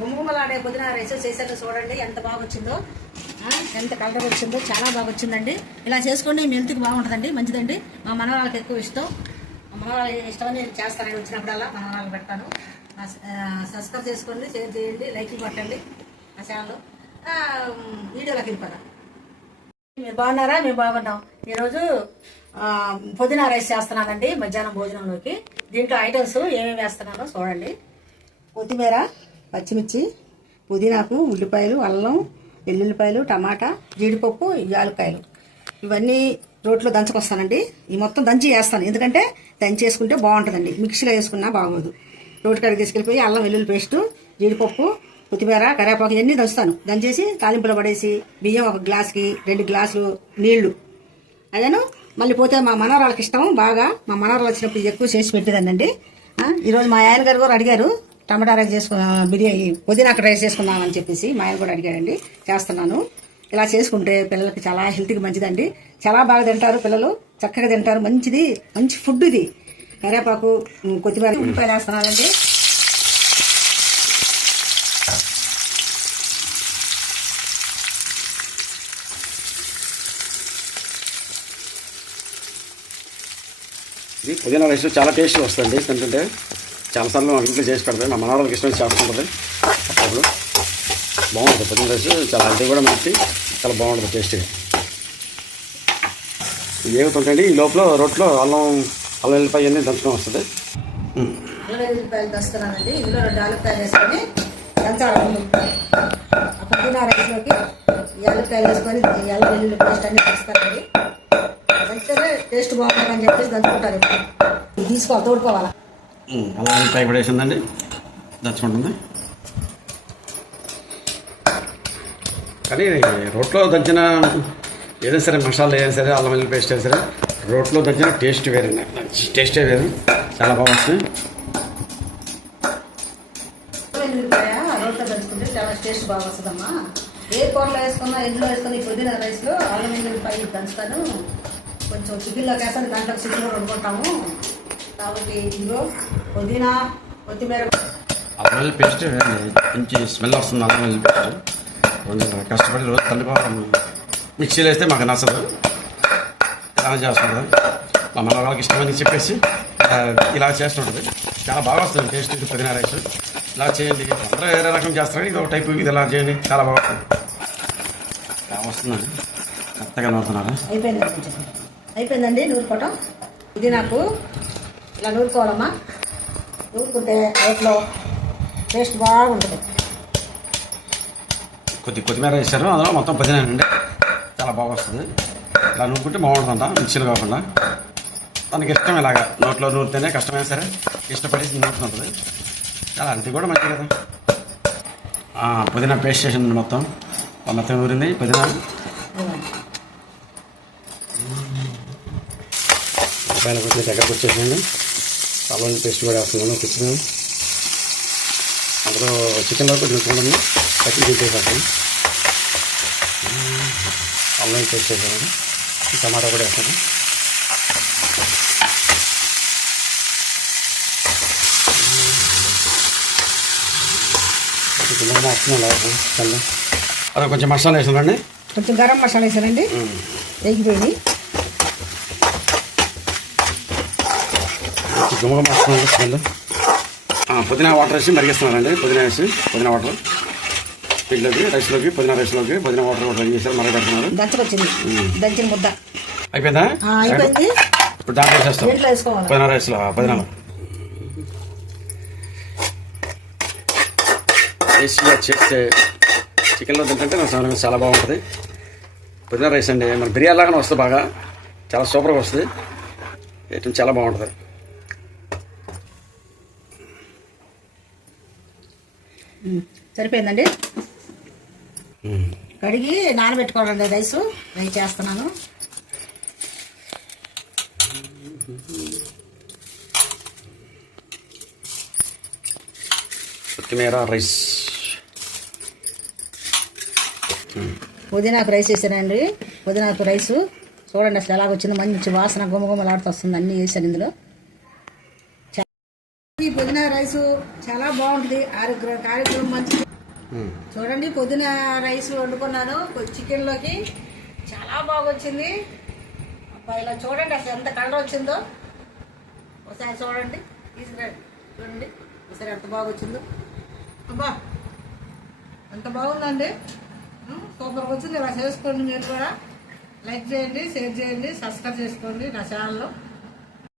గుమ్మగుమ్మలాడే పుదీనా రైస్ చేశాక చూడండి ఎంత బాగా వచ్చిందో, ఎంత కలర్ వచ్చిందో, చాలా బాగా వచ్చిందండి. ఇలా చేసుకోండి, మీ హెల్త్కి బాగుంటుందండి, మంచిదండి. మా మనవాళ్ళకి ఎక్కువ ఇష్టం, మా మనవాళ్ళకి ఇష్టమని నేను చేస్తానండి. వచ్చినప్పుడల్లా మా మనవాళ్ళకి పెడతాను. సబ్స్క్రైబ్ చేసుకోండి, షేర్ చేయండి, లైక్లు కొట్టండి ఆ ఛానల్. వీడియోలోకి వెళ్ళిపోదాం. మీరు బాగున్నారా? మేము బాగున్నాం. ఈరోజు పుదీనా రైస్ చేస్తున్నానండి మధ్యాహ్నం భోజనంలోకి. దీంట్లో ఐటమ్స్ ఏమేమి వేస్తున్నానో చూడండి. కొత్తిమీర, పచ్చిమిర్చి, పుదీనాకు, ఉల్లిపాయలు, అల్లం, వెల్లుల్లిపాయలు, టమాటా, జీడిపప్పు, యాలక్కాయలు ఇవన్నీ రోట్లో దంచుకొస్తానండి. ఈ మొత్తం దంచి వేస్తాను, ఎందుకంటే దంచి వేసుకుంటే బాగుంటుందండి. మిక్సీలో వేసుకున్నా బాగోదు. రోటి కాడికి తీసుకెళ్ళిపోయి అల్లం వెల్లుల్లి పేస్టు, జీడిపప్పు, కొత్తిమీర, కరివేపాకు ఇవన్నీ దంచుతాను. దంచేసి తాలింపులో పడేసి బియ్యం ఒక గ్లాస్కి 2 గ్లాసులు నీళ్లు అదేను. మళ్ళీ పోతే మా మనవరాళ్ళకి ఇష్టం బాగా. మా మనవరాలు వచ్చినప్పుడు ఎక్కువ చేసి పెట్టేదానండి. ఈరోజు మా ఆయన గారు కూడా అడిగారు టమాటా రైస్ బిర్యానీ పుదీనా రైస్ చేసుకుందామని చెప్పేసి మా ఆయన కూడా అడిగాడండి. చేస్తున్నాను. ఇలా చేసుకుంటే పిల్లలకి చాలా హెల్త్కి మంచిదండి. చాలా బాగా తింటారు పిల్లలు, చక్కగా తింటారు. మంచిది, మంచి ఫుడ్ ఇది. కరివేపాకు, కొత్తిమీర, ఉల్లిపాయలు వేస్తున్నానండి. ఇది పుదీనా రైస్ చాలా టేస్ట్గా వస్తుంది. తింటుంటే చాలాసార్లు మా ఇంట్లో చేసి పెడతాయి. మా మనవాళ్ళకి ఇష్టం చేస్తుంటుంది. అప్పుడు బాగుంటుంది పుదీనా రైస్. చాలా హెల్తీ కూడా మంచి, చాలా బాగుంటుంది టేస్ట్గా. ఏమవుతుందండి ఈ లోపల రోట్లో అల్లం వెల్లిపాయ అన్నీ దంచుకొని వస్తుంది. అల్లం వెల్లిపాయలు దంచుతున్నానండి. ఇందులో 2 యాలక్కాయలు వేసుకొని దంచాలి. పుదీనా రైస్లోకి యాలక్కాయలు వేసుకొని అల్లం వెల్లుల్లి పేస్ట్ అన్నీ దంచుతారండి. దంచితేనే టేస్ట్ బాగుంటుందని చెప్పేసి దంచుకుంటారు. ఇది తీసుకోవాలి, తోడుకోవాలి. అల్లం వెల్లిపాయ కూడా వేసిందండి, దంచుకుంటుంది. కానీ రోట్లో దంచిన ఏదైనా సరే, మసాలా ఏదైనా సరే, అల్లం వెల్లుల్లి పేస్ట్ అయినా సరే, రోట్లో దంచిన టేస్ట్ వేరు, టేస్టే వేరు, చాలా బాగా వస్తుంది. రోట్లో దంచుకుంటే చాలా టేస్ట్ బాగా వస్తుందమ్మా. ఏ కూరలో వేసుకున్నా, ఇంట్లో వేసుకుని పుదీనా రైస్లో అల్లం వెల్లుల్లిపాయ దంచుతాను. కొంచెం చికెన్లోకి వేస్తాను, దాంట్లో చికెన్ కూడా వండుకుంటాము. కాబట్టి ఇందులో పుదీనా, కొత్తిమీర, అల్లం వెల్లుల్లి పేస్ట్ మంచి స్మెల్ వస్తుంది. అల్లం వెల్లుల్లి పేస్ట్ కొంచెం కష్టపడి రోజు కలిపి మిక్సీలో వేస్తే మాకు నచ్చదు. ఇలా చేస్తుంది. మా మన వాళ్ళకి ఇష్టమని చెప్పేసి ఇలా చేస్తుంటుంది. చాలా బాగా వస్తుంది టేస్ట్. ఇది పుదీనా రైస్ ఇలా చేయండి. అందరూ వేరే రకం చేస్తారు, ఇది ఒక టైపు, ఇది ఇలా చేయండి, చాలా బాగుంటుంది. ఇలా వస్తుందండి. కొత్తగా నూరుతున్నారా? అయిపోయిందండి నూరుకోవటం. ఇది నాకు ఇలా నూరుకోవాలమ్మా. నూరుకుంటే రైస్లో టేస్ట్ బాగుంటుంది. కొత్తిమీర వేస్తారు, అందులో మొత్తం పుదీనా అండి, చాలా బాగా వస్తుంది. ఇలా నూరుకుంటే బాగుంటుందంట, మిక్సీలు కాకుండా. తనకి ఇష్టం ఇలాగా నోట్లో నూరితేనే కష్టమైనా సరే ఇష్టపడి నూరుతుంటుంది. చాలా అది కూడా మంచిది కదా. పుదీనా పేస్ట్ చేసింది మొత్తం నూరింది పుదీనా. పైన కొంచెం దగ్గరకు వచ్చేసింది. అల్లం పేస్ట్ కూడా వేస్తున్నాను. కిచెన్ అందులో చికెన్లో కొంచెం చూడండి, పచ్చి తీసేసాను. అల్లం పేస్ట్ వేసాను, టమాటా కూడా వేస్తాను. అదే కొంచెం మసాలా వేసానండి, కొంచెం గరం మసాలా వేసానండి. వేగిపోయి గుమ్మగా వస్తున్నాను స్మెల్. పుదీనా వాటర్ వేసి మరిగిస్తున్నానండి. పుదీనా వేసి పుదీనా వాటర్ వీటిలోకి రైస్లోకి, పుదీనా రైస్లోకి పుదీనా వాటర్ రెడీ చేశారు, మరగ పెడుతున్నారు. దంచిన ముద్ద అయిపోయిందా? అయిపోయింది. ఇప్పుడు దాంట్లో వేసేస్తాం పుదీనా రైస్లో. పుదీనాలో వేసి చేస్తే చికెన్లో తింటే నాకు చాలా బాగుంటుంది. పుదీనా రైస్ అండి, మన బిర్యానీ లాగానే వస్తుంది, బాగా చాలా సూపర్గా వస్తుంది. ఐటమ్ చాలా బాగుంటుంది. సరిపోయిందండి. కడిగి నానబెట్టుకోవాలండి రైస్ చేస్తున్నాను. కొత్తిమీర రైస్, పుదీనాకు రైస్ వేసానండి. పుదీనాకు రైస్ చూడండి అసలు ఎలాగొచ్చింది, మంచి వాసన గుమగుమలాడుతూ వస్తుంది. అన్నీ వేసాను ఇందులో. ఈ పుదీనా రైసు చాలా బాగుంటుంది, ఆరోగ్యం మంచిది. చూడండి పొద్దున రైస్ వండుకున్నాను చికెన్లోకి, చాలా బాగా వచ్చింది. అబ్బా ఇలా చూడండి అసలు ఎంత కలర్ వచ్చిందో, ఒకసారి చూడండి తీసుకురండి. చూడండి ఒకసారి ఎంత బాగా వచ్చిందో. అబ్బా ఎంత బాగుందండి, సూపర్గా వచ్చింది. ఇలా చేసుకోండి, మీరు కూడా లైక్ చేయండి, షేర్ చేయండి, సబ్స్క్రైబ్ చేసుకోండి నా ఛానల్లో.